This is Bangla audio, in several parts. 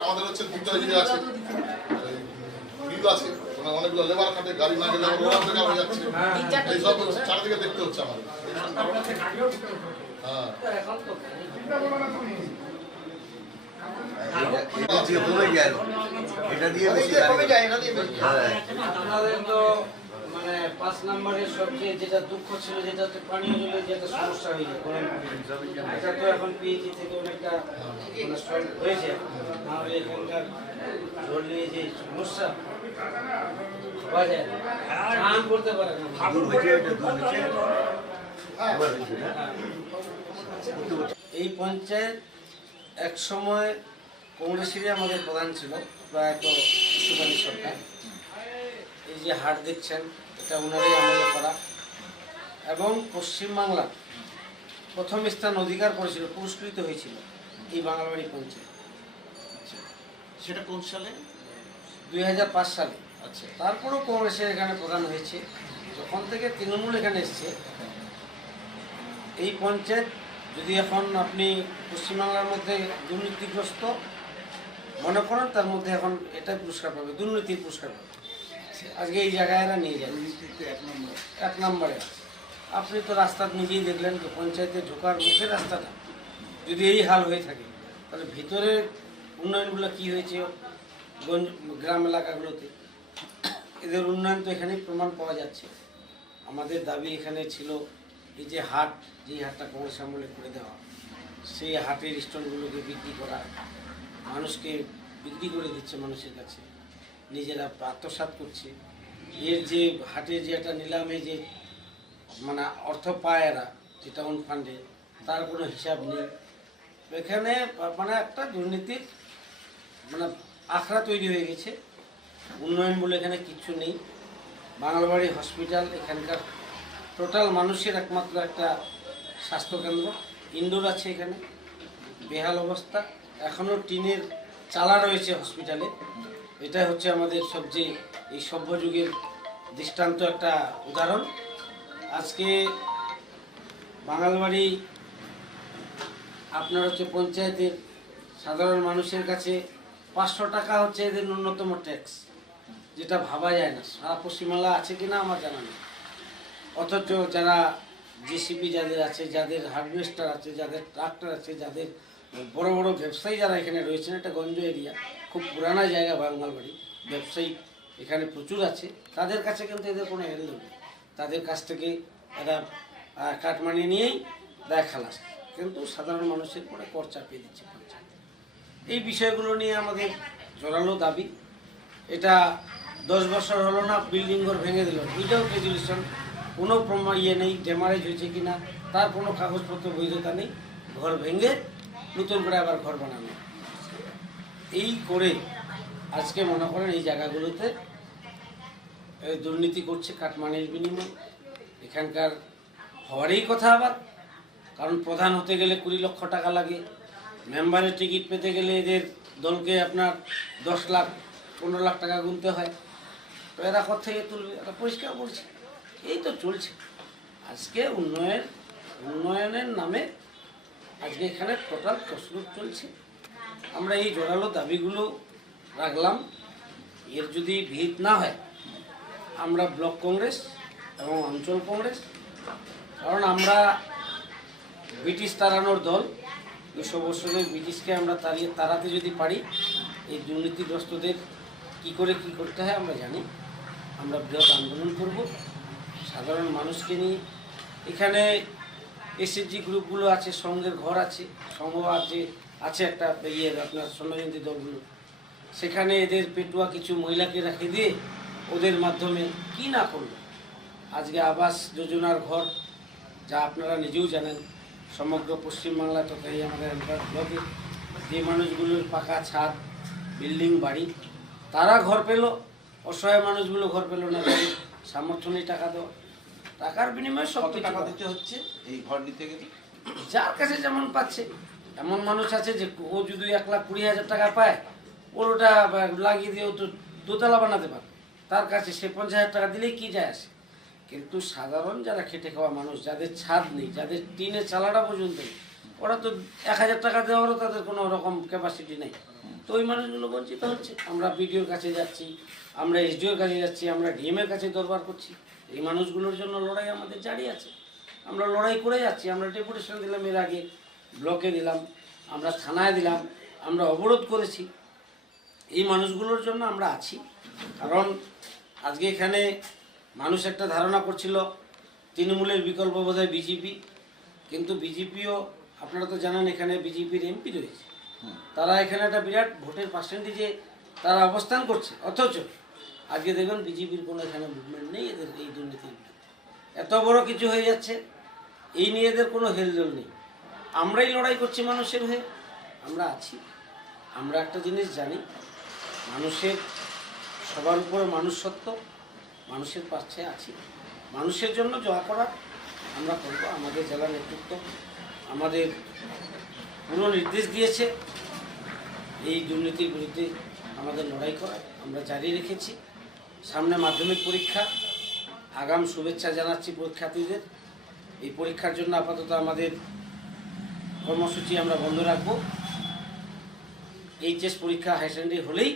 আমাদের হচ্ছে ভিতরে যে আছে। বিল আছে। মানে অনেকগুলো লেবার খাটে গাড়ি না গেলে ওরা বেকার হয়ে। যাচ্ছে এইসব চারিদিকে দেখতে হচ্ছে আমাদের। হ্যাঁ। এটা দিয়ে কমে যায় এটা দিয়ে পাঁচ নম্বরের সবচেয়ে যেটা দুঃখ ছিল যেটা হচ্ছে পানীয় জলের যেটা সমস্যা হয়েছে এটা তো এখন পিএইচি থেকে অনেকটা মানে হয়েছে। নাহলে এখানকার জল নিয়ে যে সমস্যা। স্নান করতে পারে না। এই পঞ্চায়েত এক সময় কংগ্রেসেরই আমাদের প্রধান ছিল প্রয়াত সুবানী সরকার। এই যে হাট দেখছেন এটা ওনারই আমলে করা। এবং পশ্চিমবাংলা প্রথম স্থান অধিকার করেছিল পুরস্কৃত হয়েছিল এই বাঙালবাড়ি পঞ্চায়েত। সেটা কোন সালে? দুই হাজার পাঁচ সালে। আচ্ছা। তারপরেও কংগ্রেসের এখানে প্রধান হয়েছে। যখন থেকে তৃণমূল এখানে এসছে এই পঞ্চায়েত যদি এখন আপনি পশ্চিমবাংলার মধ্যে দুর্নীতিগ্রস্ত মনে করেন তার মধ্যে এখন এটাই পুরস্কার পাবে দুর্নীতির পুরস্কার পাবে। আজকে এই জায়গায় এরা নিয়ে যায়। এক নম্বরে। আছে। আপনি তো রাস্তা নিজেই দেখলেন যে পঞ্চায়েতে ঢোকার মুখের রাস্তাটা। যদি এই হাল হয়ে থাকে, তাহলে ভিতরে উন্নয়নগুলো কি হয়েছে গ্রাম এলাকাগুলোতে? এদের উন্নয়ন তো এখানেই প্রমাণ পাওয়া যাচ্ছে। আমাদের দাবি এখানে ছিল এই যে হাট, যেই হাটটা কংগ্রেস আমলে করে দেওয়া, সেই হাটের স্টলগুলোকে বিক্রি করা, মানুষকে বিক্রি করে দিচ্ছে মানুষের কাছে। নিজেরা আত্মসাৎ করছে। এর যে হাটে যে একটা নিলামে যে মানে অর্থ পায় এরা, যেটা অন ফান্ডে তার কোনো হিসাব নেই। এখানে মানে একটা দুর্নীতির মানে আখড়া তৈরি হয়ে গেছে। উন্নয়ন বলে এখানে কিচ্ছু নেই। বাঙালবাড়ি হসপিটাল এখানকার টোটাল মানুষের একমাত্র একটা স্বাস্থ্যকেন্দ্র। ইনডোর আছে এখানে। বেহাল অবস্থা। এখনও টিনের চালা রয়েছে হসপিটালে এটা হচ্ছে আমাদের সবচেয়ে এই সভ্য যুগের দৃষ্টান্ত একটা উদাহরণ। আজকে বাঙালবাড়ি আপনার হচ্ছে পঞ্চায়েতের সাধারণ মানুষের কাছে পাঁচশো টাকা হচ্ছে এদের ন্যূনতম ট্যাক্স যেটা ভাবা যায় না। সারা পশ্চিমবাংলা আছে কি না আমার জানা নেই। অথচ যারা জিসিপি যাদের আছে, যাদের হারভেস্টার আছে, যাদের ট্রাক্টর আছে, যাদের বড় বড় ব্যবসায়ী যারা এখানে রয়েছেন, এটা গঞ্জ এরিয়া। খুব পুরানা জায়গা বাঙালবাড়ি ব্যবসায়ী এখানে প্রচুর আছে। তাদের কাছে কিন্তু এদের কোনো হেলদোল নেই। তাদের কাছ থেকে এরা কাটমানি নিয়েই দেয় খালাস। কিন্তু সাধারণ মানুষের পরে কর চাপিয়ে দিচ্ছে এই বিষয়গুলো নিয়ে আমাদের জোরালো দাবি। এটা দশ বছর হলো না বিল্ডিং ঘর ভেঙে দিল। উইদাউট রেজুলেশন কোনো প্রমাণ ইয়ে নেই ড্যামারেজ হয়েছে কি না তার কোনো কাগজপত্র বৈধতা নেই। ঘর ভেঙে নতুন করে আবার ঘর বানানো। এই করে আজকে মনে করেন এই জায়গাগুলোতে দুর্নীতি করছে কাটমানির বিনিময়ে। এখানকার হওয়ারই কথা আবার, কারণ প্রধান হতে গেলে কুড়ি লক্ষ টাকা লাগে। মেম্বারের টিকিট পেতে গেলে এদের দলকে আপনার দশ লাখ, পনেরো লাখ টাকা গুনতে হয়। তো এরা থেকে তুলবে, এটা পরিষ্কার বলছে। এই তো চলছে। আজকে উন্নয়ন, উন্নয়নের নামে আজকে এখানে টোটাল তসরুপ চলছে। আমরা এই জোরালো দাবিগুলো রাখলাম। এর যদি ভিত না হয়, আমরা ব্লক কংগ্রেস এবং অঞ্চল কংগ্রেস, কারণ আমরা ব্রিটিশ তাড়ানোর দল। দুশো বছরের ব্রিটিশকে আমরা তাড়িয়ে তাড়াতে যদি পারি, এই দুর্নীতিগ্রস্তদের কি করে কি করতে হয় আমরা জানি। আমরা বৃহৎ আন্দোলন করব। সাধারণ মানুষকে নিয়ে এখানে এসএসজি গ্রুপগুলো আছে, সঙ্গের ঘর আছে সংঘ যে আছে একটা ইয়ে আপনার স্বর্ণজয়ন্তী দলগুলো। সেখানে এদের পেটুয়া কিছু মহিলাকে রেখে দিয়ে ওদের মাধ্যমে কি না করল? আজকে আবাস যোজনার ঘর, যা আপনারা নিজেও জানেন, সমগ্র পশ্চিমবাংলা তথা এই আমাদের ব্লকে। যে মানুষগুলোর পাকা ছাদ, বিল্ডিং, বাড়ি, তারা ঘর পেল, অসহায় মানুষগুলো ঘর পেল না। সামর্থ্য নেই টাকা দেওয়া টাকার বিনিময়ে সব টাকা দিতে হচ্ছে এই ঘর নিতে গেলে? যার কাছে যেমন পাচ্ছে এমন মানুষ আছে যে ও যদি এক লাখ কুড়ি হাজার টাকা পায় ওর ওটা লাগিয়ে দিয়ে ও তো দোতলা বানাতে পারে তার কাছে সে পঞ্চাশ হাজার টাকা দিলেই কি যায় আসে? কিন্তু সাধারণ যারা খেটে খাওয়া মানুষ যাদের ছাদ নেই যাদের টিনের চালাটা পর্যন্ত নেই ওরা তো এক হাজার টাকা দেওয়ারও তাদের কোনো রকম ক্যাপাসিটি নেই। তো তো ওই মানুষগুলো বঞ্চিত হচ্ছে। আমরা বিডিওর কাছে যাচ্ছি আমরা এসডিওর কাছে যাচ্ছি আমরা ডিএমের কাছে দরবার করছি। এই মানুষগুলোর জন্য লড়াই আমাদের জারি আছে। আমরা লড়াই করে যাচ্ছি আমরা ডেপুটেশন দিলাম এর আগে ব্লকে দিলাম আমরা থানায় দিলাম আমরা অবরোধ করেছি। এই মানুষগুলোর জন্য আমরা আছি। কারণ আজকে এখানে মানুষ একটা ধারণা করছিল তৃণমূলের বিকল্প বোধহয় বিজেপি কিন্তু বিজেপিও আপনারা তো জানেন এখানে বিজেপির এমপি রয়েছে। তারা এখানে একটা বিরাট ভোটের পার্সেন্টেজে তারা অবস্থান করছে। অথচ আজকে দেখবেন বিজেপির কোনো এখানে মুভমেন্ট নেই, এদের এই দুর্নীতির এত বড় কিছু হয়ে যাচ্ছে, এই নিয়ে এদের কোনো হেলদোল নেই। আমরাই লড়াই করছি মানুষের হয়ে, আমরা আছি। আমরা একটা জিনিস জানি, মানুষের, সবার উপরে মানুষ সত্য মানুষের পাশে আছি। মানুষের জন্য যা করার আমরা করব। আমাদের জেলা নেতৃত্ব আমাদের পুরো নির্দেশ দিয়েছে, এই দুর্নীতির বিরুদ্ধে আমাদের লড়াই করা আমরা জারি রেখেছি। সামনে মাধ্যমিক পরীক্ষা। আগাম শুভেচ্ছা জানাচ্ছি পরীক্ষার্থীদের। এই পরীক্ষার জন্য আপাতত আমাদের কর্মসূচি আমরা বন্ধ রাখব। এইচএস পরীক্ষা হাই সেকেন্ডারি হলেই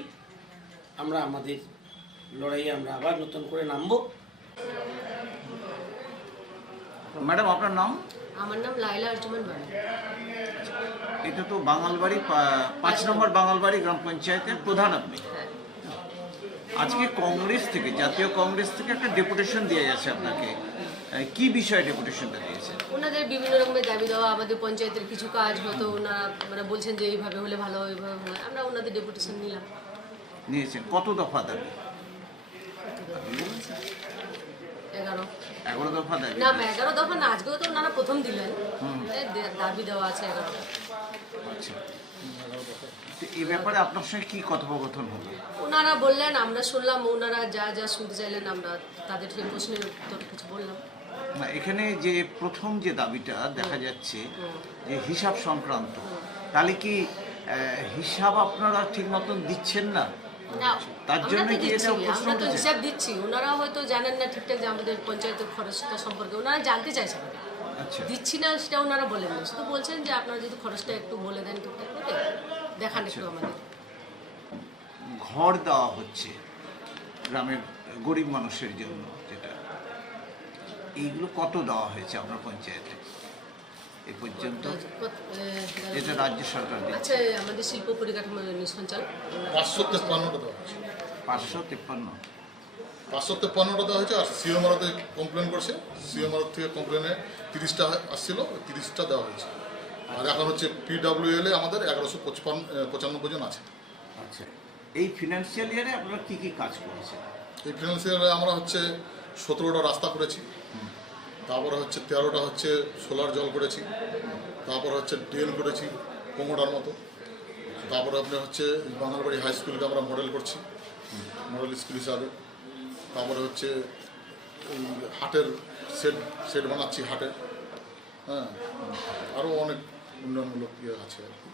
আমরা আমাদের লড়াইয়ে আমরা আবার নতুন করে নামবো। ম্যাডাম আপনার নাম? আমার নাম লাইলা আর্জুমান বাড়ি। এটা তো বাঙালবাড়ি পাঁচ নম্বর বাঙালবাড়ি গ্রাম পঞ্চায়েতের প্রধান আপনি। হ্যাঁ। আজকে কংগ্রেস থেকে জাতীয় কংগ্রেস থেকে একটা ডেপুটেশন দেওয়া যাচ্ছে আপনাকে। কি বিষয়ে ডেপুটেশনটা দিয়েছে ওনাদের বিভিন্ন রকমের দাবি দেওয়া আমাদের পঞ্চায়েতের কিছু কাজ হতো ওনারা মানে বলছেন যে এইভাবে হলে ভালো এইভাবে হয় আমরা ওনাদের ডেপুটেশন নিলাম। নিয়েছেন। কত দফা দাবি? এগারো। এগারো দফা দাবি না এগারো দফা না আজকেও তো ওনারা প্রথম দিলেন। দাবি দেওয়া আছে এগারো আচ্ছা। এই ব্যাপারে আপনার সঙ্গে কি কথোপকথন হলো ওনারা বললেন আমরা শুনলাম ওনারা যা যা শুনতে চাইলেন আমরা তাদের প্রশ্নের উত্তর কিছু বললাম। না এখানে যে প্রথম যে দাবিটা দেখা যাচ্ছে যে হিসাব সংক্রান্ত তাহলে কি হিসাব আপনারা ঠিক মতন দিচ্ছেন না? না তার জন্য কি এটা প্রশ্ন আমরা তো হিসাব দিচ্ছি। ওনারা হয়তো জানেন না ঠিকঠাক যে আমাদের পঞ্চায়েতের খরচটা সম্পর্কে। ওনারা জানতে চাইছেন। দিচ্ছি না সেটা ওনারা বলেন না। শুধু বলছেন যে আপনারা যদি খরচটা একটু বলে দেন করে দেখান একটু আমাদের। ঘর দেওয়া হচ্ছে গ্রামের গরিব মানুষের জন্য যেটা। এইগুলো কত দেওয়া হয়েছে আপনার পঞ্চায়েতে? এ পর্যন্ত কত- এ, যেটা রাজ্য সরকার দিচ্ছে। আচ্ছা আমাদের শিল্প পরিকাঠামো সঞ্চালক পাঁচশো হয়েছে। পাঁচশো তিপ্পান্ন। পাঁচশো পনেরোটা দেওয়া হয়েছে আর সিওমারাতে কমপ্লেন করছে। সিওমারাত থেকে কমপ্লেনে তিরিশটা আসছিল তিরিশটা দেওয়া হয়েছে। আর এখন হচ্ছে পিডাব্লিউএল এ আমাদের এগারোশো পঁচপান্ন পঁচানব্বই জন আছে। আচ্ছা। এই ফিনান্সিয়াল ইয়ারে আপনারা কী কী কাজ করেছেন? এই ফিনান্সিয়ালে আমরা হচ্ছে সতেরোটা রাস্তা করেছি। তারপরে হচ্ছে তেরোটা হচ্ছে সোলার জল করেছি। তারপরে হচ্ছে ড্রেন করেছি কোমোটার মতো। তারপরে আপনার হচ্ছে বাঙালবাড়ি হাই স্কুলকে আমরা মডেল করছি। মডেল স্কুল হিসাবে। তারপরে হচ্ছে ওই হাটের সেট সেট বানাচ্ছি হাটের হ্যাঁ আরও অনেক উন্নয়নমূলক ইয়ে আছে আর কি।